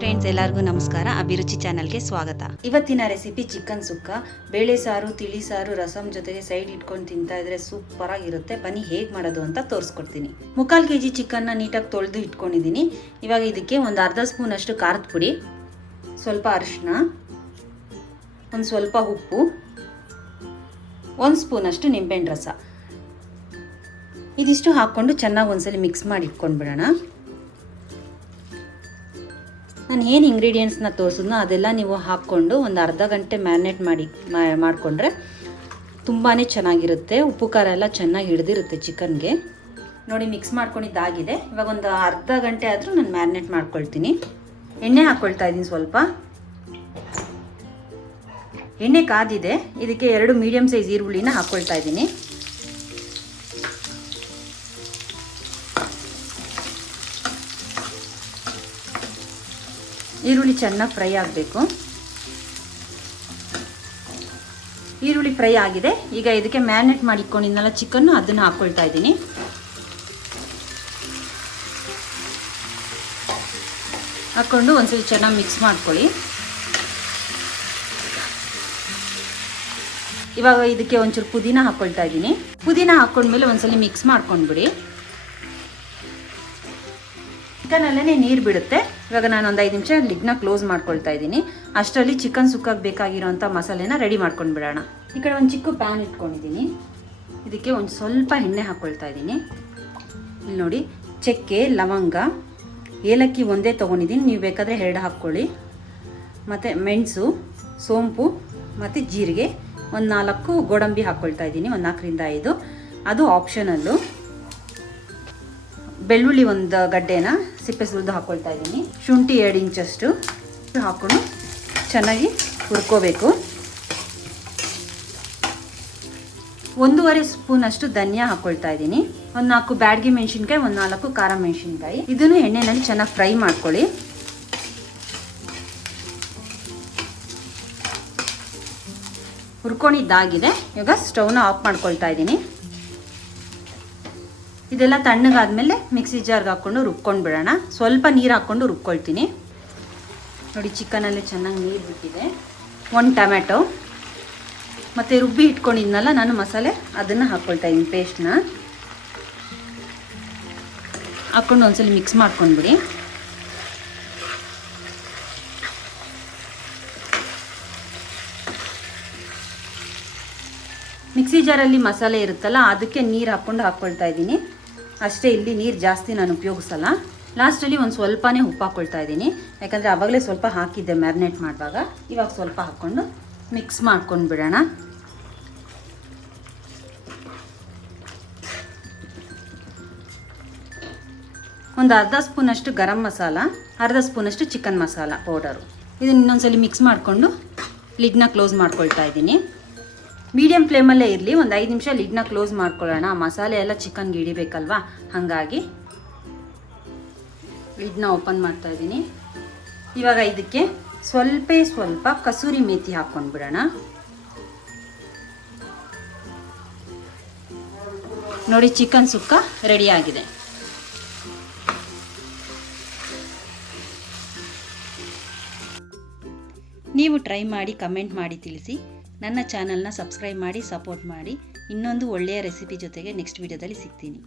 Friends, ಎಲ್ಲರಿಗೂ ನಮಸ್ಕಾರ. ಅಭಿರುಚಿ ಚಾನಲ್ಗೆ ಸ್ವಾಗತ. ಇವತ್ತಿನ ರೆಸಿಪಿ ಚಿಕನ್ ಸುಕ್ಕ. ಬೇಳೆ ಸಾರು, ತಿಳಿ ಸಾರು, ರಸಂ ಜೊತೆಗೆ ಸೈಡ್ ಇಟ್ಕೊಂಡು ತಿಂತಾ ಇದ್ರೆ ಸೂಪರ್ ಆಗಿರುತ್ತೆ. ಬನ್ನಿ ಹೇಗೆ ಮಾಡೋದು ಅಂತ ತೋರಿಸ್ಕೊಡ್ತೀನಿ. 3/4 kg ಚಿಕನ್ನ ನೀಟಾಗಿ ತೊಳೆದು ಇಟ್ಕೊಂಡಿದ್ದೀನಿ. ಇವಾಗ ಇದಕ್ಕೆ ಒಂದು ಅರ್ಧ ಸ್ಪೂನ್ ಅಷ್ಟು ಖಾರದ ಪುಡಿ, ಸ್ವಲ್ಪ ಅರಿಶಿನ, ಒಂದು ಸ್ವಲ್ಪ ಉಪ್ಪು, 1 ಸ್ಪೂನ್ ಅಷ್ಟು ನಿಂಬೆಹಣ್ಣು ರಸ, ಇದಿಷ್ಟು ಹಾಕ್ಕೊಂಡು ಚೆನ್ನಾಗಿ ಒಂದ್ಸಲಿ ಮಿಕ್ಸ್ ಮಾಡಿ ಇಟ್ಕೊಂಡ್ಬಿಡೋಣ. ನಾನು ಏನು ಇಂಗ್ರೀಡಿಯೆಂಟ್ಸ್ನ ತೋರಿಸಿದ್ನೋ ಅದೆಲ್ಲ ನೀವು ಹಾಕ್ಕೊಂಡು ಒಂದು ಅರ್ಧ ಗಂಟೆ ಮ್ಯಾರಿನೇಟ್ ಮಾಡಿಕೊಂಡ್ರೆ ತುಂಬಾ ಚೆನ್ನಾಗಿರುತ್ತೆ. ಉಪ್ಪು ಖಾರ ಎಲ್ಲ ಚೆನ್ನಾಗಿ ಹಿಡಿದಿರುತ್ತೆ ಚಿಕನ್ಗೆ. ನೋಡಿ, ಮಿಕ್ಸ್ ಮಾಡ್ಕೊಂಡಿದ್ದಾಗಿದೆ. ಇವಾಗ ಒಂದು ಅರ್ಧ ಗಂಟೆ ಆದರೂ ನಾನು ಮ್ಯಾರಿನೇಟ್ ಮಾಡ್ಕೊಳ್ತೀನಿ. ಎಣ್ಣೆ ಹಾಕ್ಕೊಳ್ತಾ ಇದ್ದೀನಿ. ಸ್ವಲ್ಪ ಎಣ್ಣೆ ಕಾದಿದೆ. ಇದಕ್ಕೆ 2 ಮೀಡಿಯಮ್ ಸೈಜ್ ಈರುಳ್ಳಿನ ಹಾಕ್ಕೊಳ್ತಾ ಇದ್ದೀನಿ. ಈರುಳ್ಳಿ ಚೆನ್ನಾಗಿ ಫ್ರೈ ಆಗಬೇಕು. ಈರುಳ್ಳಿ ಫ್ರೈ ಆಗಿದೆ. ಈಗ ಇದಕ್ಕೆ ಮ್ಯಾರಿನೇಟ್ ಮಾಡಿಕೊಂಡಿದ್ನಲ್ಲ ಚಿಕನ್ನು, ಅದನ್ನು ಹಾಕ್ಕೊಳ್ತಾ ಇದ್ದೀನಿ. ಹಾಕ್ಕೊಂಡು ಒಂದ್ಸಲ ಚೆನ್ನಾಗಿ ಮಿಕ್ಸ್ ಮಾಡ್ಕೊಳ್ಳಿ. ಇವಾಗ ಇದಕ್ಕೆ ಒಂಚೂರು ಪುದೀನ ಹಾಕ್ಕೊಳ್ತಾ ಇದ್ದೀನಿ. ಪುದೀನ ಹಾಕ್ಕೊಂಡ್ಮೇಲೆ ಒಂದ್ಸಲ ಮಿಕ್ಸ್ ಮಾಡ್ಕೊಂಡ್ಬಿಡಿ. ಚಿಕನಲ್ಲೇ ನೀರು ಬಿಡುತ್ತೆ. ಇವಾಗ ನಾನು ಒಂದು 5 ನಿಮಿಷ ಲಿಡ್ನ ಕ್ಲೋಸ್ ಮಾಡ್ಕೊಳ್ತಾ ಇದ್ದೀನಿ. ಅಷ್ಟರಲ್ಲಿ ಚಿಕನ್ ಸುಕ್ಕಕ್ಕೆ ಬೇಕಾಗಿರೋಂಥ ಮಸಾಲೆನ ರೆಡಿ ಮಾಡ್ಕೊಂಡು ಬಿಡೋಣ. ಈ ಕಡೆ ಒಂದು ಚಿಕ್ಕ ಪ್ಯಾನ್ ಇಟ್ಕೊಂಡಿದ್ದೀನಿ. ಇದಕ್ಕೆ ಒಂದು ಸ್ವಲ್ಪ ಎಣ್ಣೆ ಹಾಕ್ಕೊಳ್ತಾ ಇದ್ದೀನಿ. ಇಲ್ಲಿ ನೋಡಿ, ಚಕ್ಕೆ, ಲವಂಗ, ಏಲಕ್ಕಿ ಒಂದೇ ತೊಗೊಂಡಿದ್ದೀನಿ. ನೀವು ಬೇಕಾದರೆ 2 ಹಾಕ್ಕೊಳ್ಳಿ. ಮತ್ತು ಮೆಣಸು, ಸೋಂಪು ಮತ್ತು ಜೀರಿಗೆ, ಒಂದು 4 ಗೋಡಂಬಿ ಹಾಕ್ಕೊಳ್ತಾ ಇದ್ದೀನಿ. ಒಂದು 4ರಿಂದ 5. ಅದು ಆಪ್ಷನಲ್ಲು. ಬೆಳ್ಳುಳ್ಳಿ ಒಂದು ಗಡ್ಡೆನ ಸಿಪ್ಪೆ ಸುಲಿದು ಹಾಕ್ಕೊಳ್ತಾ ಇದ್ದೀನಿ. ಶುಂಠಿ 2 ಇಂಚಷ್ಟು ಹಾಕ್ಕೊಂಡು ಚೆನ್ನಾಗಿ ಹುರ್ಕೋಬೇಕು. 1.5 ಸ್ಪೂನ್ ಅಷ್ಟು ಧನಿಯಾ ಹಾಕ್ಕೊಳ್ತಾ ಇದ್ದೀನಿ. ಒಂದು 4 ಬ್ಯಾಡಗಿ ಮೆಣಸಿನ್ಕಾಯಿ, ಒಂದು 4 ಖಾರ ಮೆಣಸಿನ್ಕಾಯಿ. ಇದನ್ನು ಎಣ್ಣೆಯಲ್ಲಿ ಚೆನ್ನಾಗಿ ಫ್ರೈ ಮಾಡ್ಕೊಳ್ಳಿ. ಹುರ್ಕೊಂಡಿದ್ದಾಗಿದೆ. ಇವಾಗ ಸ್ಟವ್ನ ಆಫ್ ಮಾಡ್ಕೊಳ್ತಾ ಇದ್ದೀನಿ. ಇದೆಲ್ಲ ತಣ್ಣಗಾದ್ಮೇಲೆ ಮಿಕ್ಸಿ ಜಾರ್ಗೆ ಹಾಕ್ಕೊಂಡು ರುಬ್ಕೊಂಡು ಬಿಡೋಣ. ಸ್ವಲ್ಪ ನೀರು ಹಾಕ್ಕೊಂಡು ರುಬ್ಕೊಳ್ತೀನಿ. ನೋಡಿ, ಚಿಕನಲ್ಲಿ ಚೆನ್ನಾಗಿ ನೀರು ಬಿಟ್ಟಿದೆ. 1 ಟೊಮ್ಯಾಟೊ ಮತ್ತು ರುಬ್ಬಿ ಇಟ್ಕೊಂಡಿದ್ನಲ್ಲ ನಾನು ಮಸಾಲೆ, ಅದನ್ನು ಹಾಕ್ಕೊಳ್ತಾ ಇದ್ದೀನಿ. ಪೇಸ್ಟ್ನ ಹಾಕ್ಕೊಂಡು ಒಂದ್ಸಲ ಮಿಕ್ಸ್ ಮಾಡ್ಕೊಂಡ್ಬಿಡಿ. ಮಿಕ್ಸಿ ಜಾರಲ್ಲಿ ಮಸಾಲೆ ಇರುತ್ತಲ್ಲ, ಅದಕ್ಕೆ ನೀರು ಹಾಕ್ಕೊಳ್ತಾ ಇದ್ದೀನಿ. ಅಷ್ಟೇ, ಇಲ್ಲಿ ನೀರು ಜಾಸ್ತಿ ನಾನು ಉಪಯೋಗಿಸಲ್ಲ. ಲಾಸ್ಟಲ್ಲಿ ಒಂದು ಸ್ವಲ್ಪನೇ ಉಪ್ಪು ಹಾಕ್ಕೊಳ್ತಾ ಇದ್ದೀನಿ. ಯಾಕಂದರೆ ಆವಾಗಲೇ ಸ್ವಲ್ಪ ಹಾಕಿದ್ದೆ ಮ್ಯಾರಿನೇಟ್ ಮಾಡುವಾಗ. ಇವಾಗ ಸ್ವಲ್ಪ ಹಾಕ್ಕೊಂಡು ಮಿಕ್ಸ್ ಮಾಡ್ಕೊಂಡು ಬಿಡೋಣ. ಒಂದು ಅರ್ಧ ಸ್ಪೂನಷ್ಟು ಗರಂ ಮಸಾಲ, ಅರ್ಧ ಸ್ಪೂನಷ್ಟು ಚಿಕನ್ ಮಸಾಲ ಪೌಡರು. ಇದನ್ನು ಇನ್ನೊಂದ್ಸಲಿ ಮಿಕ್ಸ್ ಮಾಡಿಕೊಂಡು ಲಿಡ್ನ ಕ್ಲೋಸ್ ಮಾಡ್ಕೊಳ್ತಾ ಇದ್ದೀನಿ. ಮೀಡಿಯಮ್ ಫ್ಲೇಮಲ್ಲೇ ಇರಲಿ. ಒಂದು 5 ನಿಮಿಷ ಲಿಡ್ನ ಕ್ಲೋಸ್ ಮಾಡ್ಕೊಳ್ಳೋಣ. ಮಸಾಲೆ ಎಲ್ಲ ಚಿಕನ್ಗೆ ಹಿಡಿಬೇಕಲ್ವಾ, ಹಾಗಾಗಿ ಲಿಡ್ನ ಓಪನ್ ಮಾಡ್ತಾ ಇದ್ದೀನಿ. ಇವಾಗ ಇದಕ್ಕೆ ಸ್ವಲ್ಪ ಕಸೂರಿ ಮೇಥಿ ಹಾಕ್ಕೊಂಡು ಬಿಡೋಣ. ನೋಡಿ, ಚಿಕನ್ ಸುಕ್ಕ ರೆಡಿಯಾಗಿದೆ. ನೀವು ಟ್ರೈ ಮಾಡಿ ಕಮೆಂಟ್ ಮಾಡಿ ತಿಳಿಸಿ. ನನ್ನ ಚಾನಲ್ನ ಸಬ್ಸ್ಕ್ರೈಬ್ ಮಾಡಿ ಸಪೋರ್ಟ್ ಮಾಡಿ. ಇನ್ನೊಂದು ಒಳ್ಳೆಯ ರೆಸಿಪಿ ಜೊತೆಗೆ ನೆಕ್ಸ್ಟ್ ವಿಡಿಯೋದಲ್ಲಿ ಸಿಗ್ತೀನಿ.